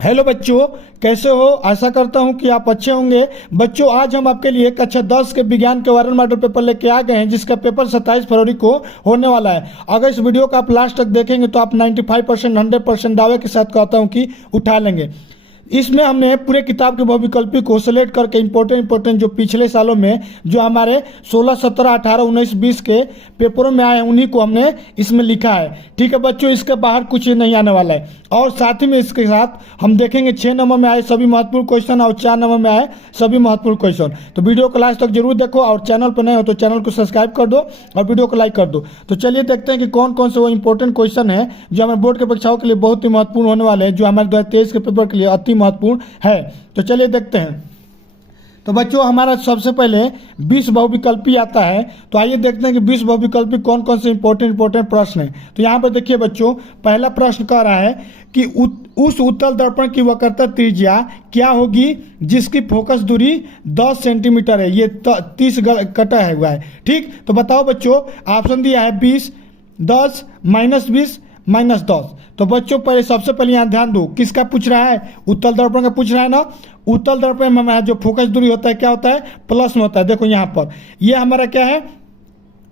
Hello बच्चों, कैसे हो? आशा करता हूं कि आप अच्छे होंगे। बच्चों, आज हम आपके लिए कक्षा 10 के विज्ञान के वायरल मॉडल पेपर लेके आ गए हैं, जिसका पेपर 27 फरवरी को होने वाला है। अगर इस वीडियो को आप लास्ट तक देखेंगे तो आप 95% 100% दावे के साथ कहता हूं कि उठा लेंगे। इसमें हमने पूरे किताब के बहुविकल्पी को सेलेक्ट करके इंपॉर्टेंट जो पिछले सालों में जो हमारे 16, 17, 18, 19, 20 के पेपरों में आए हैं उन्हीं को हमने इसमें लिखा है। ठीक है बच्चों, इसके बाहर कुछ नहीं आने वाला है। और साथ ही में इसके साथ हम देखेंगे 6 नंबर में आए सभी महत्वपूर्ण क्वेश्चन और 4 नंबर में आए सभी महत्वपूर्ण क्वेश्चन। तो वीडियो को लास्ट तक जरूर देखो और चैनल पर नए हो तो चैनल को सब्सक्राइब कर दो और वीडियो को लाइक कर दो। तो चलिए देखते हैं कि कौन कौन से वो इंपॉर्टेंट क्वेश्चन है जो हमारे बोर्ड के परीक्षाओं के लिए बहुत ही महत्वपूर्ण होने वाले हैं, जो हमारे 2023 के पेपर के लिए अति महत्वपूर्ण है। तो चलिए देखते हैं। तो बच्चों, हमारा सबसे पहले 20 बहुविकल्पी आता है। तो आइए देखते हैं कि 20 बहुविकल्पी कौन कौन से इंपॉर्टेंट प्रश्न है। तो यहाँ पर देखिए बच्चों, पहला प्रश्न कह रहा है कि उस उत्तल दर्पण की वक्रता त्रिज्या क्या होगी जिसकी फोकस दूरी 10 सेंटीमीटर है। ये 30 कटा हुआ है। ठीक, तो बताओ बच्चों, ऑप्शन दिया है 20, 10, -20, -10। तो बच्चों पहले सबसे पहले यहाँ ध्यान दो, किसका पूछ रहा है? उत्तल दर्पण का पूछ रहा है ना। उत्तल दर्पण में हमारा जो फोकस दूरी होता है क्या होता है? प्लस में होता है। देखो यहाँ पर ये हमारा क्या है?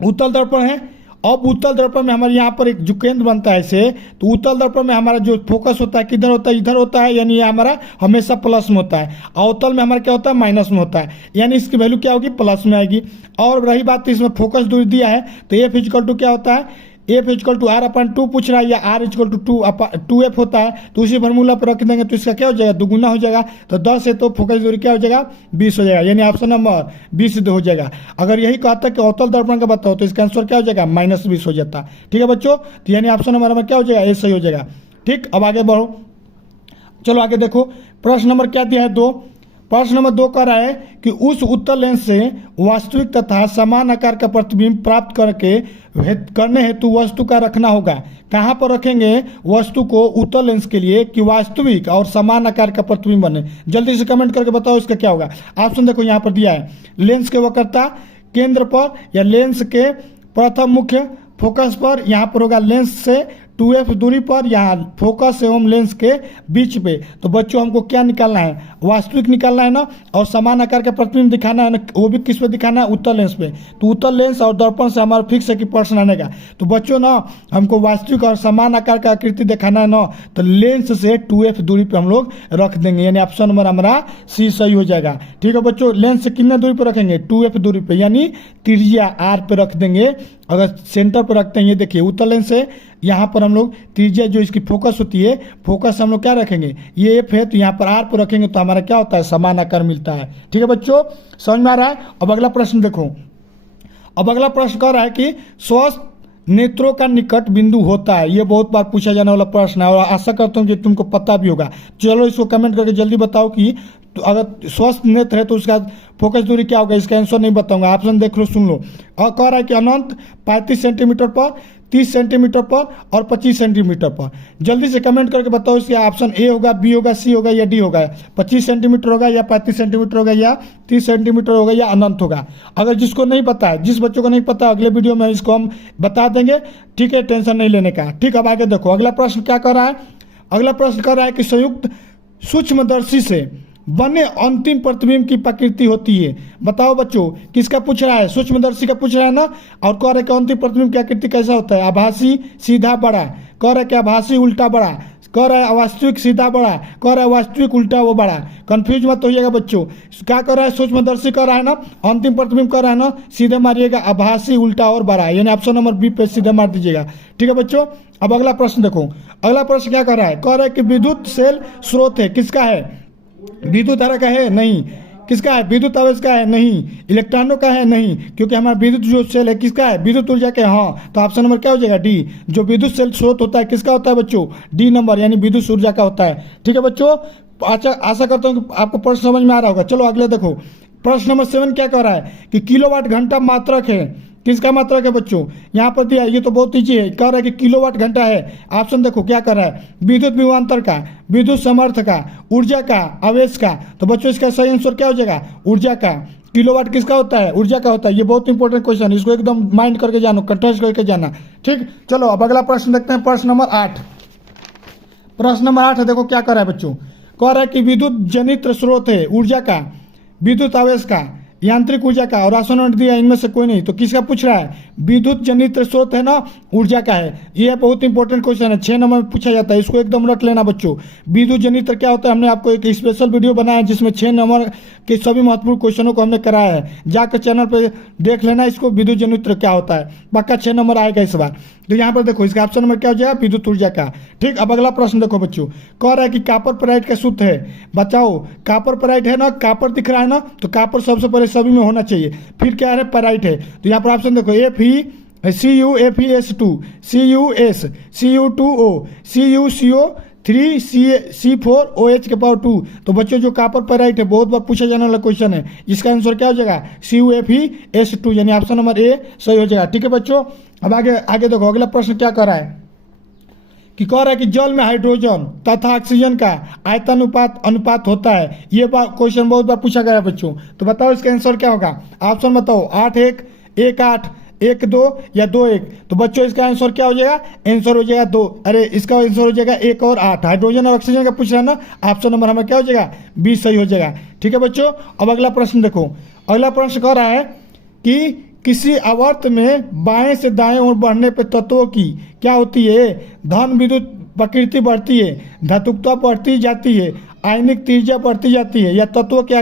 उत्तल दर्पण है। अब उत्तल दर्पण में हमारे यहाँ पर एक जो केंद्र बनता है इसे, तो उत्तल दर्पण में हमारा जो फोकस होता है किधर होता है? इधर होता है, यानी ये हमारा हमेशा प्लस में होता है। अवतल में हमारा क्या होता है? माइनस में होता है, यानी इसकी वैल्यू क्या होगी? प्लस में आएगी। और रही बात इसमें फोकस दूरी दिया है, तो एफ इक्वल टू क्या होता है? एफ इक्वल टू R/2 पूछ रहा है, या R इक्वल टू 2F होता है। तो उसी फॉर्मूला पर रख देंगे तो इसका क्या हो जाएगा? दुगुना हो जाएगा। तो 10 है तो फोकस दूरी क्या हो जाएगा? 20 हो जाएगा, यानी ऑप्शन नंबर 20 हो जाएगा। अगर यही कहता है कि अवतल दर्पण का बताओ तो इसका आंसर क्या हो जाएगा? -20 हो जाता। ठीक है बच्चों, तो यानी ऑप्शन नंबर में क्या हो जाएगा? ये सही हो जाएगा। ठीक, अब आगे बढ़ो। चलो आगे देखो, प्रश्न नंबर क्या दिया है? 2। प्रश्न नंबर 2 कह रहा है कि उस उत्तल लेंस से वास्तविक तथा समान आकार का प्रतिबिंब प्राप्त करने हेतु वस्तु का रखना होगा। कहाँ पर रखेंगे वस्तु को उत्तल लेंस के लिए कि वास्तविक और समान आकार का प्रतिबिंब बने? जल्दी से कमेंट करके बताओ इसका क्या होगा। ऑप्शन देखो यहाँ पर दिया है, लेंस के वक्रता केंद्र पर या लेंस के प्रथम मुख्य फोकस पर, यहाँ पर होगा लेंस से 2F दूरी पर, यहाँ फोकस एवं लेंस के बीच पे। तो बच्चों हमको क्या निकालना है? वास्तविक निकालना है ना, और समान आकार का प्रतिबिंब दिखाना है ना। वो भी किस पे दिखाना है? उत्तल लेंस पे। तो उत्तल लेंस और दर्पण से हमारा फिक्स है कि प्रश्न आनेगा। तो बच्चों ना, हमको वास्तविक और समान आकार का आकृति दिखाना है ना, तो लेंस से 2F दूरी पे हम लोग रख देंगे, यानी ऑप्शन नंबर हमारा C सही हो जाएगा। ठीक है बच्चों, लेंस से कितने दूरी पर रखेंगे? 2F दूरी पे, यानी त्रिज्या R पे रख देंगे। अगर सेंटर पर रखते हैं, ये देखिए उत्तल लेंस से यहाँ पर हम लोग त्रिज्या जो इसकी फोकस होती है, फोकस हम लोग क्या रखेंगे? ये F है, तो यहाँ पर R पर रखेंगे तो हमारा क्या होता है? समान आकार मिलता है। ठीक है बच्चों, समझ में आ रहा है? अब अगला प्रश्न देखो। अब अगला प्रश्न कह रहा है कि स्वस्थ नेत्रों का निकट बिंदु होता है। ये बहुत बार पूछा जाने वाला प्रश्न है और आशा करता हूँ कि तुमको पता भी होगा। चलो इसको कमेंट करके जल्दी बताओ कि तो अगर स्वस्थ नेत्र है तो उसका फोकस दूरी क्या होगा? इसका आंसर नहीं बताऊंगा, ऑप्शन देख लो, सुन लो। और कह रहा है कि अनंत 35 सेंटीमीटर पर, 30 सेंटीमीटर पर और 25 सेंटीमीटर पर। जल्दी से कमेंट करके बताओ इसका ऑप्शन ए होगा, बी होगा, सी होगा या डी होगा? 25 सेंटीमीटर होगा या 35 सेंटीमीटर होगा या 30 सेंटीमीटर होगा या अनंत होगा? अगर जिसको नहीं पता है, जिस बच्चों को नहीं पता, अगले वीडियो में इसको हम बता देंगे। ठीक है, टेंशन नहीं लेने का। ठीक, अब आगे देखो अगला प्रश्न क्या कर रहा है। अगला प्रश्न कर रहा है कि संयुक्त सूक्ष्मदर्शी से बने अंतिम प्रतिबिंब की प्रकृति होती है। बताओ बच्चों, किसका पूछ रहा है? सूक्ष्मदर्शी का पूछ रहा है ना। और कह रहे कि अंतिम प्रतिबिंब की आकृति कैसा होता है? आभासी सीधा बड़ा, कह रहे कि आभासी उल्टा बड़ा, कह रहा है अवास्तविक सीधा बड़ा, कह रहा है वास्तविक उल्टा वो बड़ा। कंफ्यूज मत होइएगा बच्चों। क्या कर रहा है? सूक्ष्मदर्शी कर रहा है ना, अंतिम प्रतिबिंब कर रहा है ना, सीधे मारिएगा आभासी उल्टा और बड़ा, यानी ऑप्शन नंबर बी पे सीधे मार दीजिएगा। ठीक है बच्चों, अब अगला प्रश्न देखो। अगला प्रश्न क्या कर रहा है? कह रहा है कि विद्युत सेल स्रोत है, किसका है? विद्युत धारा का है? नहीं। किसका है? विद्युत आवेश का है? नहीं। इलेक्ट्रॉनों का है? नहीं, क्योंकि हमारा विद्युत जो सेल है किसका है? विद्युत ऊर्जा का। हाँ, तो ऑप्शन नंबर क्या हो जाएगा? डी। जो विद्युत सेल स्रोत होता है किसका होता है बच्चों? डी नंबर, यानी विद्युत ऊर्जा का होता है। ठीक है बच्चों, आशा करता हूँ कि आपको प्रश्न समझ में आ रहा होगा। चलो अगले देखो, प्रश्न नंबर 7 क्या कह रहा है कि किलोवाट घंटा मात्रक है। किसका मात्रक है बच्चों? यहाँ पर दिया, ये तो बहुत ईजी है। कह रहा है कि किलोवाट घंटा है। ऑप्शन देखो क्या कर रहा है? विद्युत विभवांतर का, विद्युत समर्थ का, ऊर्जा का, आवेश का। तो बच्चों इसका सही आंसर क्या हो जाएगा? ऊर्जा का। किलोवाट किसका होता है? ऊर्जा का होता है। ये बहुत इंपॉर्टेंट क्वेश्चन, इसको एकदम माइंड करके जानो, कंठस्थ करके जाना। ठीक, चलो अब अगला प्रश्न देखते हैं, प्रश्न नंबर 8। प्रश्न नंबर 8 है, देखो क्या कर रहा है बच्चों। कह रहा है कि विद्युत जनित स्रोत है ऊर्जा का, विद्युत आवेश का, यांत्रिक ऊर्जा का और आसवन दिया, इनमें से कोई नहीं। तो किसका पूछ रहा है? विद्युत जनित स्रोत है ना, ऊर्जा का है। ये बहुत इंपॉर्टेंट क्वेश्चन है, 6 नंबर में पूछा जाता है, इसको एकदम रख लेना बच्चों। विद्युत जनित क्या होता है, हमने आपको एक स्पेशल वीडियो बनाया है जिसमें 6 नंबर के सभी महत्वपूर्ण क्वेश्चनों को हमने कराया है, जाकर चैनल पर देख लेना इसको, विद्युत जनित क्या होता है। पक्का 6 नंबर आएगा इस बार। तो यहाँ पर देखो इसका ऑप्शन नंबर क्या हो जाएगा? विद्युत ऊर्जा का। ठीक, अब अगला प्रश्न देखो बच्चों, कह रहा है कि कॉपर पेराइट का सूत्र है, बताओ। कॉपर पेराइट है ना, कॉपर दिख रहा है ना, तो कॉपर सबसे पहले सभी में होना चाहिए, फिर क्या है? पेराइट है। तो यहाँ पर ऑप्शन देखो, CuFeS2, CuS, Cu2O, CuCO3, C4OH के पावर 2। तो बच्चों जो कॉपर पेराइट है बहुत बार पूछा जाने वाला क्वेश्चन है, इसका आंसर क्या हो जाएगा? CuFeS2, यानी ऑप्शन नंबर ए सही हो जाएगा। ठीक है बच्चों, अब आगे देखो अगला प्रश्न क्या कर रहा है कि कह रहा है कि जल में हाइड्रोजन तथा ऑक्सीजन का आयतन अनुपात होता है। ये क्वेश्चन बहुत बार पूछा गया है बच्चों। तो बताओ इसका आंसर क्या होगा? ऑप्शन बताओ, 8:1, 1:8, 1:2 या 2:1। तो बच्चों इसका आंसर क्या हो जाएगा? आंसर हो जाएगा 2। अरे इसका आंसर हो जाएगा 1 और 8। हाइड्रोजन और ऑक्सीजन का पूछ रहा है ना, ऑप्शन नंबर हमें क्या हो जाएगा? 20 सही हो जाएगा। ठीक है बच्चों, अब अगला प्रश्न देखो। अगला प्रश्न कह रहा है कि किसी आवर्त में बाएं से दाएं ओर बढ़ने पर तत्वों की क्या होती है? धन विद्युत प्रकृति बढ़ती है, धातुकता बढ़ती जाती है, आयनिक त्रिज्या बढ़ती जाती है, या तत्वों के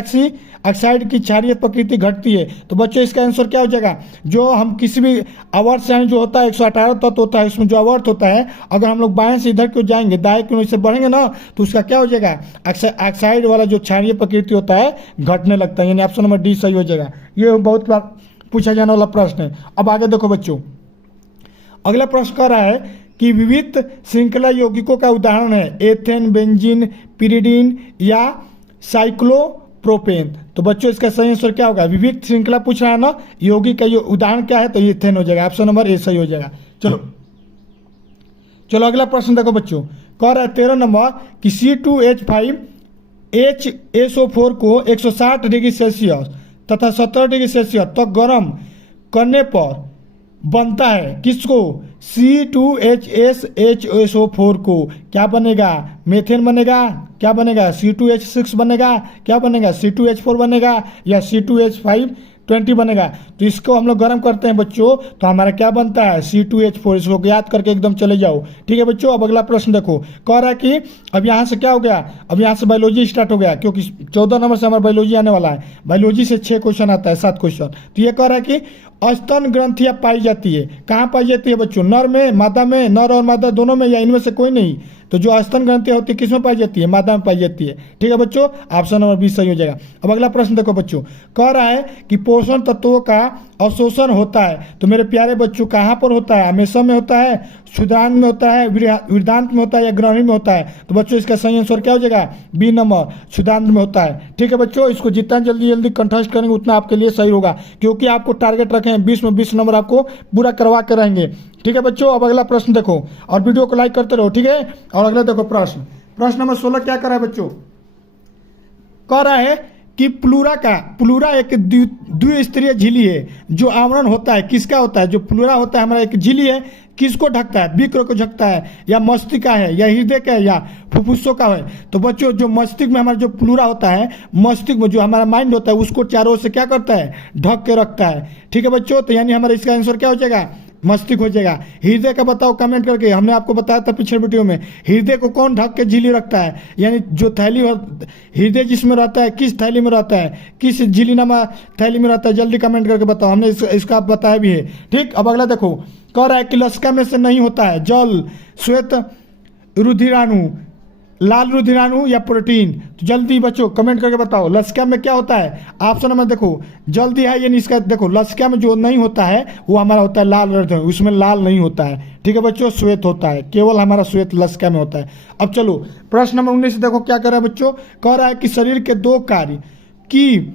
ऑक्साइड की क्षारीय प्रकृति घटती है। तो बच्चों इसका आंसर क्या हो जाएगा? जो हम किसी भी आवर्त से जो होता है 118 तत्व होता है, इसमें जो आवर्त होता है, अगर हम लोग बाएं से इधर क्यों जाएंगे, दाएं क्यों इससे बढ़ेंगे ना, तो उसका क्या हो जाएगा? ऑक्साइड वाला जो क्षारीय प्रकृति होता है घटने लगता है, यानी ऑप्शन नंबर डी सही हो जाएगा। ये बहुत बार पूछा जाने वाला प्रश्न है। अब आगे देखो बच्चों, अगला प्रश्न कर रहा है कि विविध श्रृंखला यौगिकों का उदाहरण है एथेन, बेंजीन, पिरिडीन या साइक्लोप्रोपेन। तो बच्चों इसका सही आंसर क्या होगा? विविध श्रृंखला पूछ रहा है ना, यौगिक का उदाहरण क्या है? तो एथेन हो जाएगा, ऑप्शन नंबर ए सही हो जाएगा। चलो अगला प्रश्न देखो बच्चों, कह रहा है 13 नंबर कि C2H5HSO4 को 160 डिग्री सेल्सियस तथा 70 डिग्री सेल्सियस तक गर्म करने पर बनता है किसको? C2HSHSO4 को क्या बनेगा? मेथेन बनेगा, क्या बनेगा? C2H6 बनेगा, क्या बनेगा? C2H4 बनेगा, या C2H520 बनेगा। तो इसको हम लोग गर्म करते हैं बच्चों, तो हमारा क्या बनता है? C2H4। इसको याद करके एकदम चले जाओ। ठीक है बच्चों, अब अगला प्रश्न देखो, कह रहा है कि अब यहाँ से क्या हो गया? अब यहाँ से बायोलॉजी स्टार्ट हो गया, क्योंकि 14 नंबर से हमारा बायोलॉजी आने वाला है। बायोलॉजी से 6 क्वेश्चन आता है, 7 क्वेश्चन। तो ये कह रहा है कि स्तन ग्रंथियां पाई जाती है, कहाँ पाई जाती है बच्चों? नर में, मादा में, नर और मादा दोनों में, या इनमें से कोई नहीं? तो जो स्तन ग्रंथियां होती है किसमें पाई जाती है? मादा में पाई जाती है। ठीक है बच्चों, ऑप्शन नंबर 20 सही हो जाएगा। अब अगला प्रश्न देखो बच्चों, कह रहा है कि पोषण तत्वों का अवशोषण होता है। तो मेरे प्यारे बच्चों कहाँ पर होता है? हमेशा में होता है, क्षुद्रांत में होता है, वृद्धांत में होता है, या ग्रहणी में होता है? तो बच्चों इसका सही आंसर क्या हो जाएगा? बी नंबर, क्षुद्रांत में होता है। ठीक है बच्चों, इसको जितना जल्दी कंटेस्ट करेंगे उतना आपके लिए सही होगा, क्योंकि आपको टारगेट रखे हैं 20 में 20 नंबर आपको पूरा करवा के रहेंगे। ठीक है बच्चों, अब अगला प्रश्न देखो और वीडियो को लाइक करते रहो। ठीक है, और अगला देखो प्रश्न नंबर 16 क्या कर रहा है बच्चों? कह रहा है कि प्लूरा एक द्विस्तरीय झिल्ली है। जो आवरण होता है किसका होता है? जो प्लूरा होता है हमारा एक झिल्ली है, किसको ढकता है? विक्र को ढकता है, या मस्तिष्क का है, या हृदय का है, या फुफ्फुसों का है? तो बच्चों जो मस्तिष्क में हमारा जो प्लूरा होता है, मस्तिष्क में जो हमारा माइंड होता है उसको चारों ओर से क्या करता है? ढक के रखता है। ठीक है बच्चों, तो यानी हमारा इसका आंसर क्या हो जाएगा? मस्तिष्क हो जाएगा। हृदय का बताओ कमेंट करके, हमने आपको बताया था पिछले वीडियो में, हृदय को कौन ढक के झिल्ली रखता है? यानी जो थैली हृदय जिसमें रहता है, किस थैली में रहता है, किस झिल्लीनुमा थैली में रहता है? जल्दी कमेंट करके बताओ, हमने इसका बताया भी है। ठीक, अब अगला देखो, कह रहा है कि लसिका में से नहीं होता है जल, श्वेत रुधिराणु, लाल रुधिराणु, या प्रोटीन? तो जल्दी बच्चों कमेंट करके बताओ, लसिका में क्या होता है? ऑप्शन नंबर देखो जल्दी है, यानी इसका देखो लसिका में जो नहीं होता है वो हमारा होता है लाल रुधिराणु, उसमें लाल नहीं होता है। ठीक है बच्चों, श्वेत होता है, केवल हमारा श्वेत लसिका में होता है। अब चलो प्रश्न नंबर 19 देखो क्या कर रहा है बच्चों? कह रहा है कि शरीर के 2 कार्य की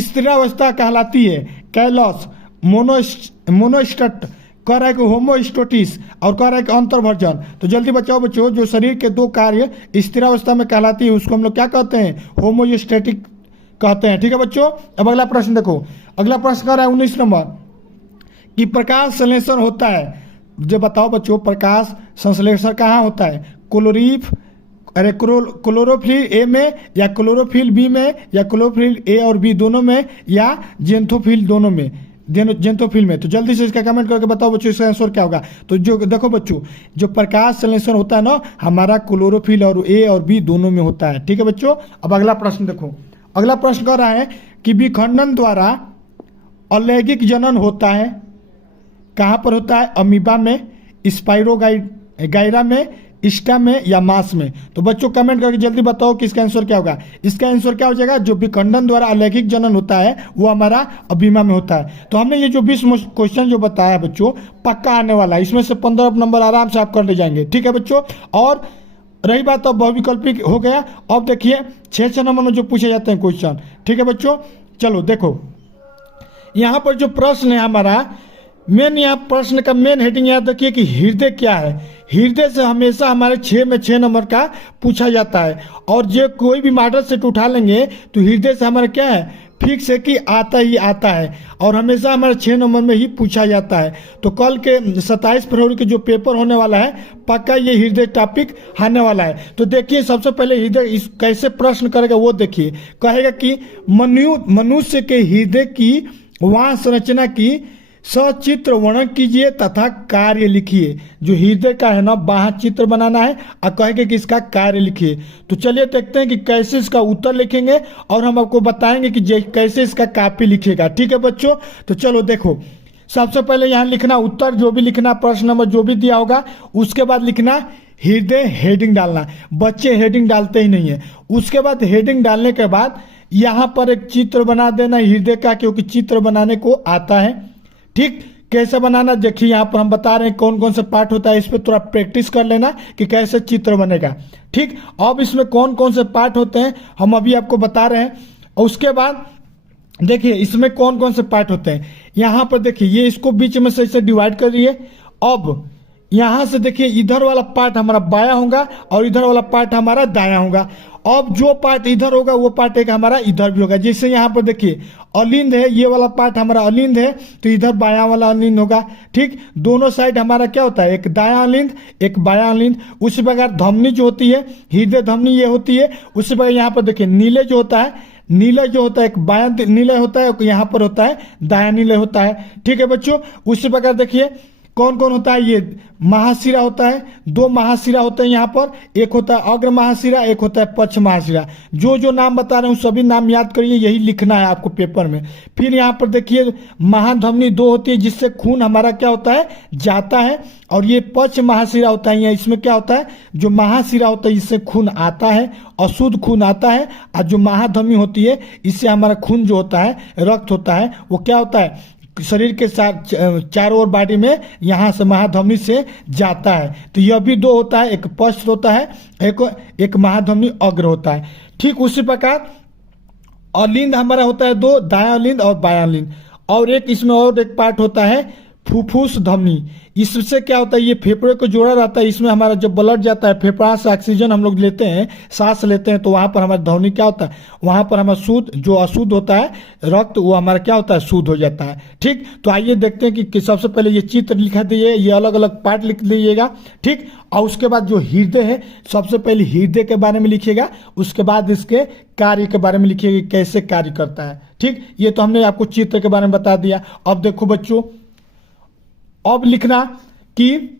स्थिरावस्था कहलाती है कैलस, मोनोस्टेट, कह रहा है कि होमोस्टेटिस, और कह रहा है कि अंतर्भर्जन। तो जल्दी बचाओ बच्चों, जो शरीर के 2 कार्य स्थिरावस्था में कहलाती है उसको हम लोग क्या कहते हैं? होमोस्टेटिक कहते हैं। ठीक है बच्चों, अब अगला प्रश्न देखो, अगला प्रश्न कह रहा है 19 नंबर कि प्रकाश संश्लेषण होता है। जो बताओ बच्चों, प्रकाश संश्लेषण कहाँ होता है? क्लोरोफिल ए में या क्लोरोफिल बी में या क्लोरोफिल ए और बी दोनों में या जेंथोफिल दोनों में, जेंथोफिल में। तो जल्दी से इसका कमेंट करके बताओ बच्चों इसका आंसर क्या होगा। तो जो देखो बच्चों, जो प्रकाश संश्लेषण होता है ना, हमारा क्लोरोफिल और ए और बी दोनों में होता है। ठीक है बच्चों, अब अगला प्रश्न देखो। अगला प्रश्न कह रहा है कि विखंडन द्वारा अलैंगिक जनन होता है, कहाँ पर होता है? अमीबा में, स्पाइरोगाइरा में, स्टा में या मांस में। तो बच्चों कमेंट करके जल्दी बताओ कि इसका आंसर क्या होगा। इसका आंसर क्या हो जाएगा? जो विखंडन द्वारा अलैंगिक जनन होता है वो हमारा अमीबा में होता है। तो हमने ये जो 20 क्वेश्चन जो बताया है बच्चों, पक्का आने वाला है, इसमें से 15 नंबर आराम से आप कर ले जाएंगे। ठीक है बच्चों, और रही बात अब बहुविकल्पिक हो गया। अब देखिए 6 नंबर में जो पूछे जाते हैं क्वेश्चन। ठीक है बच्चों, चलो देखो यहाँ पर जो प्रश्न है हमारा मेन, यहाँ प्रश्न का मेन हेडिंग याद रखिए कि हृदय क्या है। हृदय से हमेशा हमारे 6 में 6 नंबर का पूछा जाता है, और जो कोई भी मॉडल सेट उठा लेंगे तो हृदय से हमारा क्या है? फिक्स है कि आता ही आता है, और हमेशा हमारे 6 नंबर में ही पूछा जाता है। तो कल के 27 फरवरी के जो पेपर होने वाला है, पक्का ये हृदय टॉपिक आने वाला है। तो देखिए सबसे पहले हृदय इस कैसे प्रश्न करेगा वो देखिए। कहेगा कि मनुष्य के हृदय की वहाँ संरचना की सचित्र वर्णन कीजिए तथा कार्य लिखिए। जो हृदय का है ना, वहाँ चित्र बनाना है और कहेंगे कि इसका कार्य लिखिए। तो चलिए देखते हैं कि कैसे इसका उत्तर लिखेंगे, और हम आपको बताएंगे कि कैसे इसका कॉपी लिखेगा। ठीक है बच्चों, तो चलो देखो, सबसे पहले यहाँ लिखना उत्तर, जो भी लिखना प्रश्न नंबर जो भी दिया होगा, उसके बाद लिखना हृदय, हेडिंग डालना। बच्चे हेडिंग डालते ही नहीं है। उसके बाद हेडिंग डालने के बाद यहाँ पर एक चित्र बना देना हृदय का, क्योंकि चित्र बनाने को आता है। ठीक, कैसे बनाना देखिए, यहाँ पर हम बता रहे हैं कौन कौन सा पार्ट होता है। इस पर थोड़ा प्रैक्टिस कर लेना कि कैसे चित्र बनेगा। ठीक, अब इसमें कौन कौन से पार्ट होते हैं हम अभी आपको बता रहे हैं। और उसके बाद देखिए इसमें कौन कौन से पार्ट होते हैं। यहाँ पर देखिए ये इसको बीच में से डिवाइड कर रही है। अब यहाँ से देखिए इधर वाला पार्ट हमारा बायां होगा और इधर वाला पार्ट हमारा दायां होगा। अब जो पार्ट इधर होगा वो पार्ट एक हमारा इधर भी होगा। जैसे यहाँ पर देखिए अलिंद है, ये वाला पार्ट हमारा अलिंद है, तो इधर बायां वाला अलिंद होगा। ठीक, दोनों साइड हमारा क्या होता है? एक दायां अलिंद, एक बायां अलिंद। उसी प्रकार धमनी जो होती है, हृदय धमनी ये होती है। उसी प्रकार यहाँ पर देखिए नीले जो होता है, नीला जो होता है एक बायां नीला होता है, यहाँ पर होता है दायां नीला होता है। ठीक है बच्चों, उसी प्रकार देखिए कौन कौन होता है। ये महाशिरा होता है, 2 महाशिरा होते हैं यहाँ पर, एक होता है अग्र महाशिरा, एक होता है पक्ष महाशिरा। जो जो नाम बता रहे हूँ सभी नाम याद करिए, यही लिखना है आपको पेपर में। फिर यहाँ पर देखिए महाधमनी 2 होती है, जिससे खून हमारा क्या होता है? जाता है। और ये पक्ष महाशिरा होता है, इसमें क्या होता है? जो महाशिरा होता है इससे खून आता है, अशुद्ध खून आता है। और जो महाधमनी होती है इससे हमारा खून जो होता है, रक्त होता है, वो क्या होता है? शरीर के चारों ओर बॉडी में यहाँ से महाधमनी से जाता है। तो यह भी 2 होता है, एक पश्च होता है, एक महाधमनी अग्र होता है। ठीक उसी प्रकार अलिंद हमारा होता है 2, दायां अलिंद और बायां अलिंद। और एक इसमें और एक पार्ट होता है फुफ्फुस धमनी। इससे क्या होता है? ये फेफड़े को जोड़ा रहता है। इसमें हमारा जब ब्लड जाता है, फेफड़ा से ऑक्सीजन हम लोग लेते हैं, सांस लेते हैं, तो वहाँ पर हमारा ध्वनि क्या होता है? वहाँ पर हमारा शुद्ध जो अशुद्ध होता है रक्त, वो हमारा क्या होता है? शुद्ध हो जाता है। ठीक, तो आइए देखते हैं कि सबसे पहले ये चित्र लिखा दिए, ये अलग अलग पार्ट लिख लीजिएगा। ठीक, और उसके बाद जो हृदय है, सबसे पहले हृदय के बारे में लिखिएगा, उसके बाद इसके कार्य के बारे में लिखिएगा, कैसे कार्य करता है। ठीक, ये तो हमने आपको चित्र के बारे में बता दिया। अब देखो बच्चों, अब लिखना कि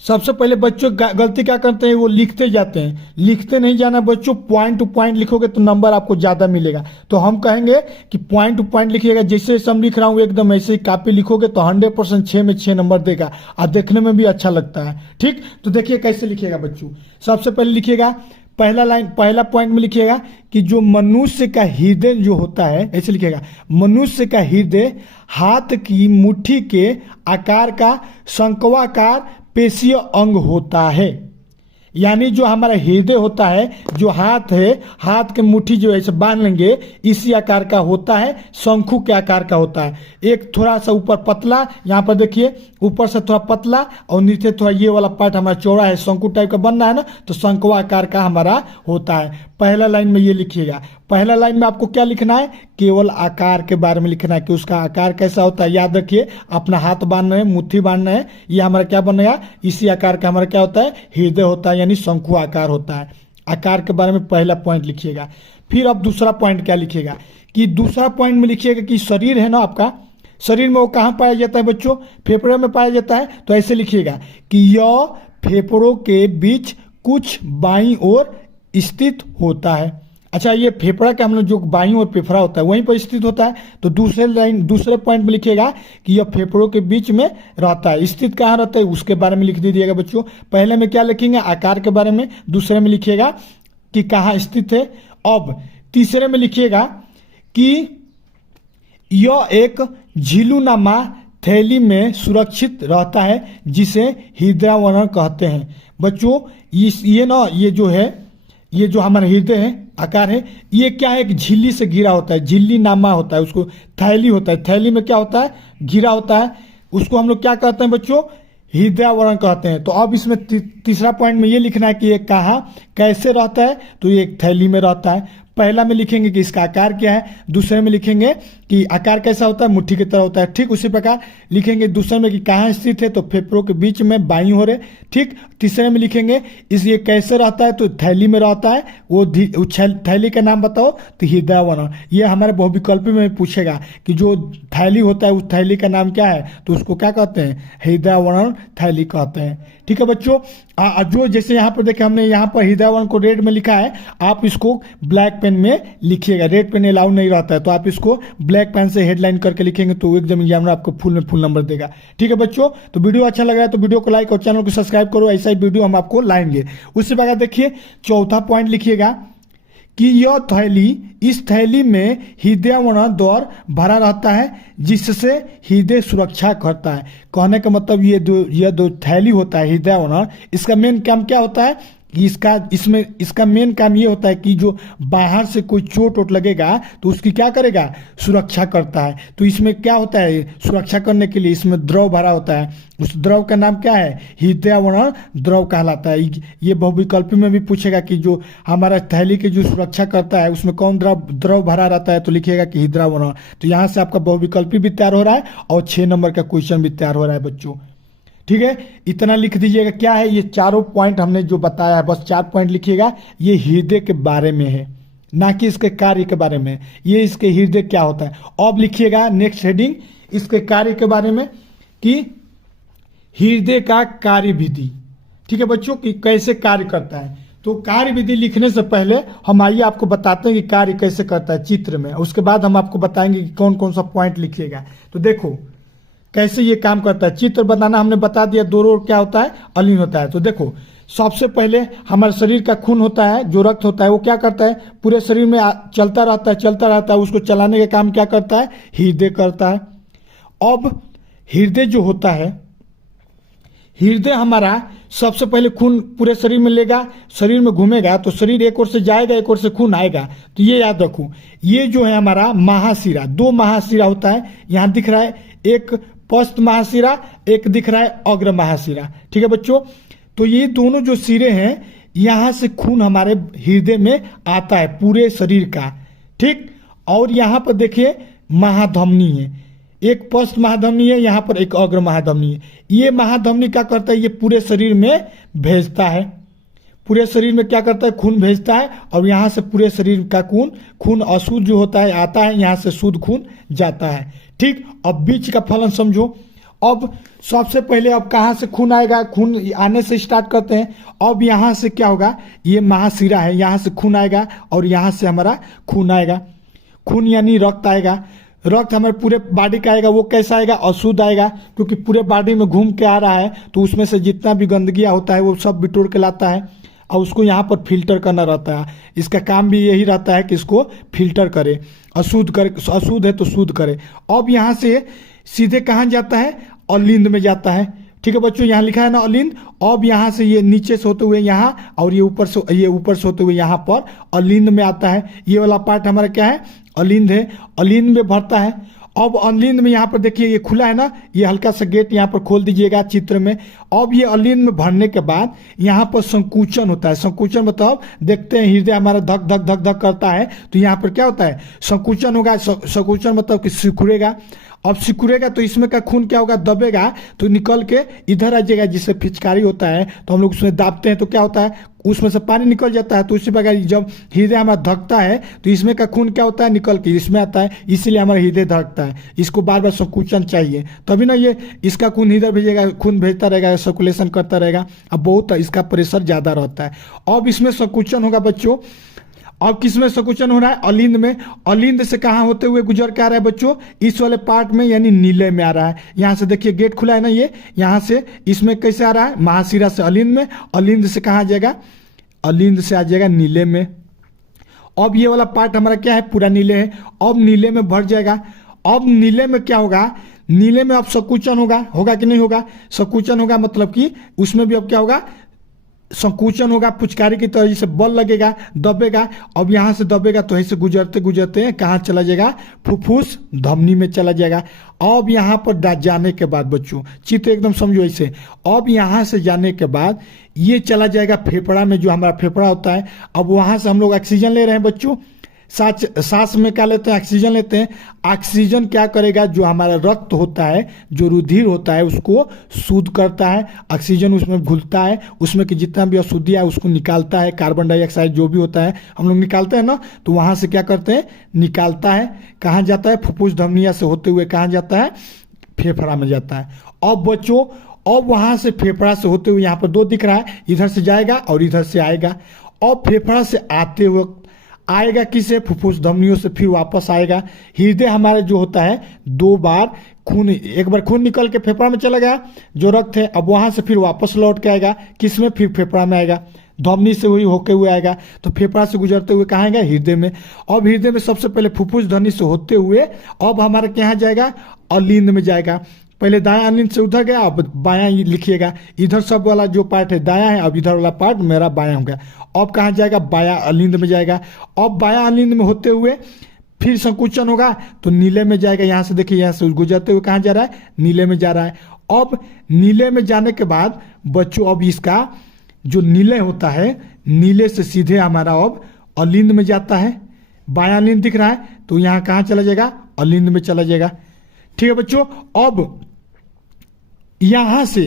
सबसे पहले बच्चों गलती क्या करते हैं? वो लिखते जाते हैं, लिखते नहीं जाना बच्चों। पॉइंट टू पॉइंट लिखोगे तो नंबर आपको ज़्यादा मिलेगा। तो हम कहेंगे कि पॉइंट टू पॉइंट लिखिएगा, जैसे हम लिख रहा हूँ एकदम ऐसे ही कॉपी लिखोगे तो 100% 6 में 6 नंबर देगा, और देखने में भी अच्छा लगता है। ठीक, तो देखिए कैसे लिखिएगा बच्चों। सबसे पहले लिखिएगा पहला पॉइंट में लिखिएगा कि जो मनुष्य का हृदय जो होता है, ऐसे लिखिएगा, मनुष्य का हृदय हाथ की मुट्ठी के आकार का शंक्वाकार पेशीय अंग होता है। यानी जो हमारा हृदय होता है, जो हाथ है, हाथ के मुट्ठी जो ऐसे बांध लेंगे, इसी आकार का होता है, शंखु के आकार का होता है। एक थोड़ा सा ऊपर पतला, यहाँ पर देखिए ऊपर से थोड़ा पतला और नीचे थोड़ा ये वाला पार्ट हमारा चौड़ा है, शंकु टाइप का बनना है ना, तो शंकुआ आकार का हमारा होता है। पहला लाइन में ये लिखिएगा। पहला लाइन में आपको क्या लिखना है, केवल आकार के बारे में लिखना है कि उसका आकार कैसा होता है। याद रखिए, अपना हाथ बांधना है, मुट्ठी बांधना है, ये हमारा क्या बनेगा, इसी आकार का हमारा क्या होता है, हृदय होता है, यानी शंकु आकार होता है। आकार के बारे में पहला पॉइंट लिखिएगा। फिर अब दूसरा पॉइंट क्या लिखिएगा कि दूसरा पॉइंट में लिखिएगा कि शरीर है ना आपका, शरीर में वो कहाँ पाया जाता है बच्चों, फेफड़े में पाया जाता है। तो ऐसे लिखिएगा कि यह फेफड़ों के बीच कुछ बाईं ओर स्थित होता है। अच्छा, ये फेफड़ा का हम लोग जो बाईं ओर फेफड़ा होता है वहीं पर स्थित होता है। तो दूसरे पॉइंट में लिखिएगा कि यह फेफड़ों के बीच में रहता है। स्थित कहाँ रहता है उसके बारे में लिख दीजिएगा बच्चों। पहले में क्या लिखेंगे, आकार के बारे में, दूसरे में लिखिएगा कि कहाँ स्थित है। अब तीसरे में लिखिएगा कि यह एक झिल्लुनुमा थैली में सुरक्षित रहता है जिसे हृदयावरण कहते हैं। बच्चों ये जो है, ये जो हमारा हृदय है, आकार है, ये क्या है, एक झिल्ली से घिरा होता है, झिल्लीनुमा होता है, उसको थैली होता है, थैली में क्या होता है, घिरा होता है, उसको हम लोग क्या कहते हैं बच्चों, हृदयावरण कहते हैं। तो अब इसमें तीसरा पॉइंट में ये लिखना है कि ये कहाँ कैसे रहता है, तो ये एक थैली में रहता है। पहला में लिखेंगे कि इसका आकार क्या है, दूसरे में लिखेंगे कि आकार कैसा होता है, मुट्ठी की तरह होता है। ठीक उसी प्रकार लिखेंगे दूसरे में कि कहाँ स्थित है, तो फेफड़ों के बीच में बाईं ओर है। ठीक, तीसरे में लिखेंगे ये कैसे रहता है, तो थैली में रहता है, वो थैली का नाम बताओ, तो हृदयावरण। ये हमारे बहुविकल्पी में पूछेगा कि जो थैली होता है उस थैली का नाम क्या है, तो उसको क्या कहते हैं, हृदयावरण थैली कहते हैं। ठीक है बच्चों, जो जैसे यहाँ पर देखें हमने यहाँ पर हृदयावरण को रेड में लिखा है, आप इसको ब्लैक पेन में लिखिएगा। रेड पेन अलाउ नहीं रहता है, तो आप इसको ब्लैक पेन से हेडलाइन करके लिखेंगे तो एकदम एग्जामिनर आपको फुल नंबर देगा। ठीक है बच्चों, तो वीडियो अच्छा लग रहा है तो वीडियो को लाइक और चैनल को सब्सक्राइब करो, ऐसा ही वीडियो हम आपको लाएंगे। उससे बाद देखिए चौथा पॉइंट लिखिएगा कि यह थैली, इस थैली में हृदयावरण द्वार भरा रहता है जिससे हृदय सुरक्षा करता है। कहने का मतलब ये दो थैली होता है हृदयावरण, इसका मेन काम क्या होता है कि इसका मेन काम ये होता है कि जो बाहर से कोई चोट वोट लगेगा तो उसकी क्या करेगा, सुरक्षा करता है। तो इसमें क्या होता है, सुरक्षा करने के लिए इसमें द्रव भरा होता है, उस द्रव का नाम क्या है, हृदयावरण द्रव कहलाता है। ये बहुविकल्पी में भी पूछेगा कि जो हमारा थैली की जो सुरक्षा करता है उसमें कौन द्रव भरा रहता है, तो लिखिएगा कि हृदयावरण। तो यहाँ से आपका बहुविकल्पी भी तैयार हो रहा है और 6 नंबर का क्वेश्चन भी तैयार हो रहा है बच्चों। ठीक है, इतना लिख दीजिएगा। क्या है, ये चारों पॉइंट हमने जो बताया है, बस 4 पॉइंट लिखिएगा। ये हृदय के बारे में है, ना कि इसके कार्य के बारे में। ये इसके हृदय क्या होता है। अब लिखिएगा नेक्स्ट हेडिंग इसके कार्य के बारे में कि हृदय का कार्य विधि। ठीक है बच्चों, कि कैसे कार्य करता है। तो कार्य विधि लिखने से पहले हम आइए आपको बताते हैं कि कार्य कैसे करता है चित्र में, उसके बाद हम आपको बताएंगे कि कौन कौन सा पॉइंट लिखिएगा। तो देखो कैसे ये काम करता है। चित्र बनाना हमने बता दिया, दोनों ओर क्या होता है, अलीन होता है। तो देखो सबसे पहले हमारे शरीर का खून होता है, जो रक्त होता है वो क्या करता है, पूरे शरीर में चलता रहता है। उसको चलाने का काम क्या करता है, हृदय करता है। अब हृदय जो होता है, हृदय हमारा सबसे पहले खून पूरे शरीर में लेगा, शरीर में घूमेगा, तो शरीर एक ओर से जाएगा, एक ओर से खून आएगा। तो ये याद रखो, ये जो है हमारा महाशिरा, 2 महाशिरा होता है। यहाँ दिख रहा है एक पश्च महाशिरा, एक दिख रहा है अग्र महाशिरा। ठीक है बच्चों, तो ये दोनों जो सिरे हैं, यहाँ से खून हमारे हृदय में आता है पूरे शरीर का। ठीक, और यहाँ पर देखिए महाधमनी है, एक पश्च महाधमनी है, यहाँ पर एक अग्र महाधमनी है। ये महाधमनी क्या करता है, ये पूरे शरीर में भेजता है, पूरे शरीर में क्या करता है, खून भेजता है। और यहाँ से पूरे शरीर का खून अशुद्ध जो होता है आता है, यहाँ से शुद्ध खून जाता है। ठीक, अब बीच का फलन समझो। अब सबसे पहले अब कहाँ से खून आएगा, खून आने से स्टार्ट करते हैं। अब यहाँ से क्या होगा, ये महाशिरा है, यहाँ से खून आएगा और यहाँ से हमारा खून आएगा। खून यानी रक्त आएगा, रक्त हमारे पूरे बॉडी का आएगा। वो कैसा आएगा, अशुद्ध आएगा, क्योंकि पूरे बॉडी में घूम के आ रहा है, तो उसमें से जितना भी गंदगियाँ होता है वो सब बिटोर के लाता है और उसको यहाँ पर फिल्टर करना रहता है। इसका काम भी यही रहता है कि इसको फिल्टर करे, अशुद्ध है तो शुद्ध करे। अब यहाँ से सीधे कहाँ जाता है, अलिंद में जाता है। ठीक है बच्चों, यहाँ लिखा है ना अलिंद। अब यहाँ से ये नीचे से होते हुए यहाँ, और ये ऊपर से होते हुए यहाँ पर अलिंद में आता है। ये वाला पार्ट हमारा क्या है, अलिंद है, अलिंद में भरता है। अब अलिंद में यहाँ पर देखिए ये खुला है ना, ये हल्का सा गेट यहाँ पर खोल दीजिएगा चित्र में। अब ये अलिंद में भरने के बाद यहाँ पर संकुचन होता है। संकुचन मतलब देखते हैं हृदय हमारा धक धक धक धक करता है, तो यहाँ पर क्या होता है, संकुचन होगा। संकुचन मतलब कि सिकुड़ेगा। अब सिकुड़ेगा तो इसमें का खून क्या होगा, दबेगा तो निकल के इधर आ जाएगा। जिससे फिचकारी होता है तो हम लोग उसमें दाबते हैं तो क्या होता है, उसमें से पानी निकल जाता है। तो उसी प्रकार जब हृदय हमारा धकता है तो इसमें का खून क्या होता है, निकल के इसमें आता है, इसीलिए हमारा हृदय धकता है। इसको बार बार संकुचन चाहिए, तभी ना ये इसका खून इधर भेजेगा, खून भेजता रहेगा, सर्कुलेशन करता रहेगा। अब बहुत इसका प्रेशर ज़्यादा रहता है। अब इसमें संकुचन होगा बच्चों। अब किस में संकुचन हो रहा है, अलिंद में। अलिंद से कहाँ होते हुए गुजर के आ रहा है बच्चों, इस वाले पार्ट में यानी नीले में आ रहा है। यहाँ से देखिए गेट खुला है ना, ये यहाँ से इसमें कैसे आ रहा है, महाशिरा से अलिंद में। अलिंद से कहाँ आ जाएगा, अलिंद से आ जाएगा नीले में। अब ये वाला पार्ट हमारा क्या है, पूरा नीले है। अब नीले में भर जाएगा। अब नीले में क्या होगा, नीले में अब संकुचन होगा कि नहीं होगा, संकुचन होगा मतलब कि उसमें भी अब क्या होगा, संकुचन होगा। पुचकारी की तरह जैसे बल लगेगा, दबेगा। अब यहाँ से दबेगा तो ऐसे गुजरते गुजरते कहाँ चला जाएगा, फुफ्फुस धमनी में चला जाएगा। अब यहाँ पर जाने के बाद बच्चों चित्र एकदम समझो ऐसे, अब यहाँ से जाने के बाद ये चला जाएगा फेफड़ा में, जो हमारा फेफड़ा होता है। अब वहाँ से हम लोग ऑक्सीजन ले रहे हैं बच्चों, सांस में क्या लेते हैं, ऑक्सीजन लेते हैं। ऑक्सीजन क्या करेगा, जो हमारा रक्त होता है, जो रुधिर होता है, उसको शुद्ध करता है। ऑक्सीजन उसमें घुलता है, उसमें कि जितना भी अशुद्धि है उसको निकालता है। कार्बन डाइऑक्साइड जो भी होता है हम लोग निकालते हैं ना, तो वहाँ से क्या करते हैं, निकालता है। कहाँ जाता है, फुफ्फुस धमनिया से होते हुए कहाँ जाता है, फेफड़ा में जाता है। अब बच्चों अब वहाँ से फेफड़ा से होते हुए यहाँ पर दो दिख रहा है, इधर से जाएगा और इधर से आएगा। अब फेफड़ा से आते वक्त आएगा किसे, फुफ्फुस धमनियों से फिर वापस आएगा। हृदय हमारा जो होता है दो बार खून, एक बार खून निकल के फेफड़ा में चला गया जो रक्त है, अब वहाँ से फिर वापस लौट के आएगा किसमें, फिर फेफड़ा में आएगा। धमनी से हुई होके हुए आएगा तो फेफड़ा से गुजरते हुए कहाँ आएगा, हृदय में। अब हृदय में सबसे पहले फुफ्फुस धमनी से होते हुए अब हमारा क्या जाएगा, अलिंद में जाएगा। पहले दायां अलिंद से उधर गया, अब बायां लिखिएगा। इधर सब वाला जो पार्ट है दायां है, अब इधर वाला पार्ट मेरा बायां हो गया। अब कहाँ जाएगा, बायां अलिंद में जाएगा। अब बायां अलिंद में होते हुए फिर संकुचन होगा तो नीले में जाएगा। यहाँ से देखिए, यहाँ से गुजरते हुए कहाँ जा रहा है, नीले में जा रहा है। अब नीले में जाने के बाद बच्चों अब इसका जो नीले होता है, नीले से सीधे हमारा अब अलिंद में जाता है। बायां अलिंद दिख रहा है तो यहाँ कहाँ चला जाएगा, अलिंद में चला जाएगा। ठीक है बच्चों। अब यहां से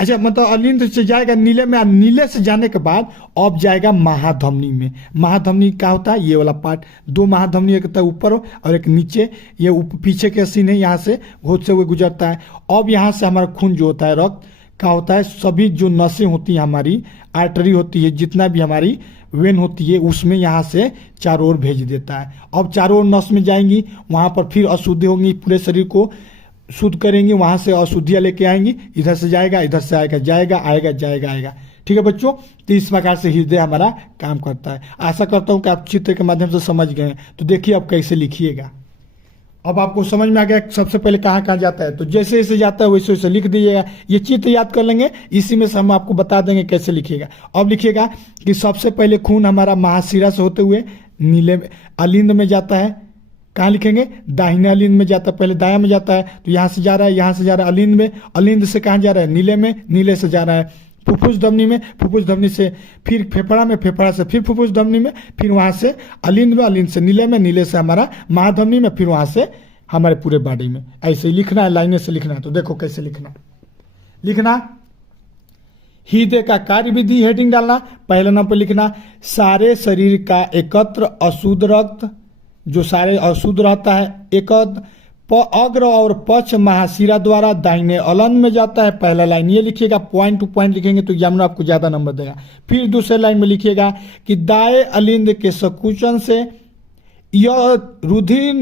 अच्छा मतलब अलिंद से जाएगा नीले में, नीले से जाने के बाद अब जाएगा महाधमनी में। महाधमनी क्या होता है, ये वाला पार्ट, दो महाधमनी, एक होता है ऊपर और एक नीचे। ये पीछे के सीन है, यहाँ से होते हुए गुजरता है। अब यहाँ से हमारा खून जो होता है, रक्त क्या होता है, सभी जो नसें होती हैं हमारी, आर्टरी होती है, जितना भी हमारी वेन होती है, उसमें यहाँ से चारों ओर भेज देता है। अब चारों ओर नस में जाएंगी, वहाँ पर फिर अशुद्धि होंगी, पूरे शरीर को शुद्ध करेंगे, वहाँ से अशुद्धियाँ लेके आएंगी। इधर से जाएगा, इधर से आएगा, जाएगा आएगा, जाएगा आएगा। ठीक है बच्चों, तो इस प्रकार से हृदय हमारा काम करता है। आशा करता हूँ कि आप चित्र के माध्यम से समझ गए हैं। तो देखिए अब कैसे लिखिएगा। अब आपको समझ में आ गया सबसे पहले कहाँ कहाँ जाता है, तो जैसे जैसे जाता है वैसे वैसे लिख दीजिएगा। ये चित्र याद कर लेंगे, इसी में से हम आपको बता देंगे कैसे लिखिएगा। अब लिखिएगा कि सबसे पहले खून हमारा महाशिरा से होते हुए नीले अलिंद में जाता है। कहाँ लिखेंगे, दाहिने अलिंद में जाता है, पहले दायां में जाता है। तो यहाँ से जा रहा है, यहाँ से जा रहा है अलिंद में, अलिंद से कहाँ जा रहा है, नीले में, नीले से जा रहा है फुफ्फुस धमनी में, फुफ्फुस धमनी से फिर फेफड़ा में, फेफड़ा से फिर फुफ्फुस धमनी में, फिर वहाँ से अलिंद में, अलिंद से नीले में, नीले से हमारा महाधमनी में, फिर वहाँ से हमारे पूरे बॉडी में। ऐसे ही लिखना है, लाइनें से लिखना है। तो देखो कैसे लिखना। हृदय का कार्य विधि हेडिंग डालना। पहले नंबर पर लिखना सारे शरीर का एकत्र अशुद्ध रक्त, जो सारे अशुद्ध रहता है, एकत्र अग्र और पक्ष महाशिरा द्वारा दाहिने अलिंद में जाता है। पहला लाइन ये लिखिएगा, पॉइंट टू पॉइंट लिखेंगे तो एग्जामिनर आपको ज्यादा नंबर देगा। फिर दूसरे लाइन में लिखिएगा कि दाएं अलिंद के संकुचन से यह रुधिर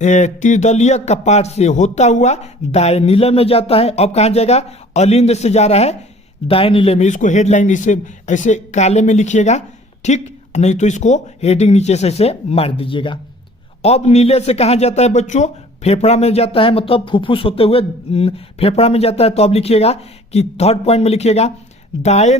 त्रिदलीय कपाट से होता हुआ दाएं नीले में जाता है। अब कहाँ जाएगा, अलिंद से जा रहा है दाएं नीले में। इसको हेडलाइन इसे ऐसे काले में लिखिएगा, ठीक, नहीं तो इसको हेडिंग नीचे से ऐसे मार दीजिएगा। अब नीले से कहाँ जाता है बच्चों, फेफड़ा में जाता है, मतलब फुफ्फुस होते हुए फेफड़ा में जाता है। तो अब लिखिएगा कि थर्ड पॉइंट में लिखिएगा दाएं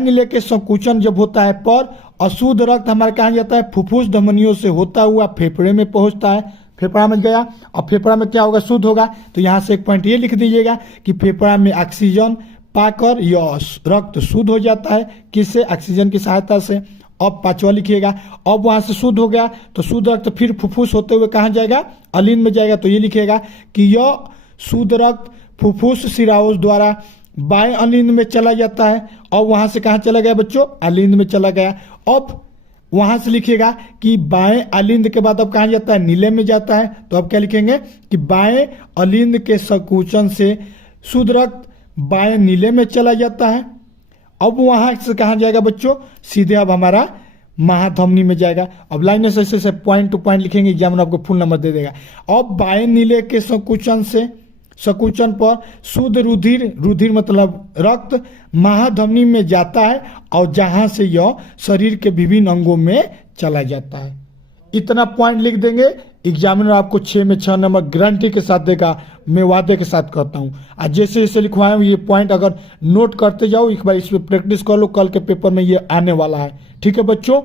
नीले के संकुचन जब होता है पर अशुद्ध रक्त हमारे कहाँ जाता है, फुफ्फुस धमनियों से होता हुआ फेफड़े में पहुंचता है। फेफड़ा में गया, और फेफड़ा में क्या होगा, शुद्ध होगा। तो यहाँ से एक पॉइंट ये लिख दीजिएगा कि फेफड़ा में ऑक्सीजन पाकर यह रक्त शुद्ध हो जाता है, किससे, ऑक्सीजन की सहायता से। अब पांचवा लिखिएगा, अब वहां से शुद्ध हो गया तो शुद्ध रक्त फिर फुफ्फुस होते हुए कहाँ जाएगा, अलिंद में जाएगा। तो ये लिखिएगा कि यह शुद्ध रक्त फुफ्फुस शिराओं द्वारा बाएं अलिंद में चला जाता है, और वहां से कहाँ चला गया बच्चों, अलिंद में चला गया। अब वहां से लिखिएगा कि बाएं अलिंद के बाद अब कहाँ जाता है, नीले में जाता है। तो अब क्या लिखेंगे कि बाएं अलिंद के संकुचन से शुद्ध रक्त बाएं नीले में चला जाता है। अब वहां से कहाँ जाएगा बच्चों, सीधे अब हमारा महाधमनी में जाएगा। अब लाइन से ऐसे पॉइंट टू पॉइंट लिखेंगे, एग्जामिनर आपको फुल नंबर दे देगा। अब बाएं नीले के संकुचन पर शुद्ध रुधिर मतलब रक्त महाधमनी में जाता है, और जहां से यह शरीर के विभिन्न अंगों में चला जाता है। इतना पॉइंट लिख देंगे, एग्जामिनर आपको 6 में 6 नंबर गारंटी के साथ देगा, मैं वादे के साथ कहता हूँ। आज जैसे जैसे लिखवाए ये पॉइंट अगर नोट करते जाओ, एक बार इस पर प्रैक्टिस कर लो, कल के पेपर में ये आने वाला है। ठीक है बच्चों,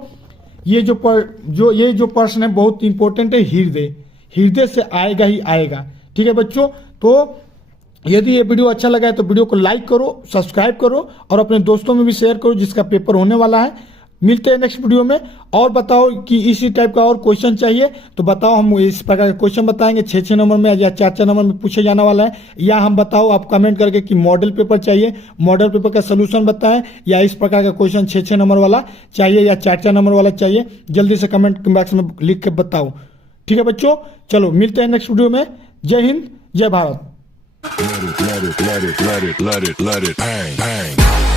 ये जो प्रश्न है बहुत इंपॉर्टेंट है, हृदय से आएगा ही आएगा। ठीक है बच्चों, तो यदि ये वीडियो अच्छा लगा है तो वीडियो को लाइक करो, सब्सक्राइब करो, और अपने दोस्तों में भी शेयर करो जिसका पेपर होने वाला है। मिलते हैं नेक्स्ट वीडियो में। और बताओ कि इसी टाइप का और क्वेश्चन चाहिए तो बताओ, हम इस प्रकार के क्वेश्चन बताएंगे 6-6 नंबर में या 4-4 नंबर में पूछे जाने वाला है। या हम बताओ आप कमेंट करके कि मॉडल पेपर चाहिए, मॉडल पेपर का सोल्यूशन बताएं, या इस प्रकार का क्वेश्चन 6-6 नंबर वाला चाहिए या 4-4 नंबर वाला चाहिए, जल्दी से कमेंट बॉक्स में लिख के बताओ। ठीक है बच्चों, चलो मिलते हैं नेक्स्ट वीडियो में। जय हिंद, जय Bharat. Let it bang, bang.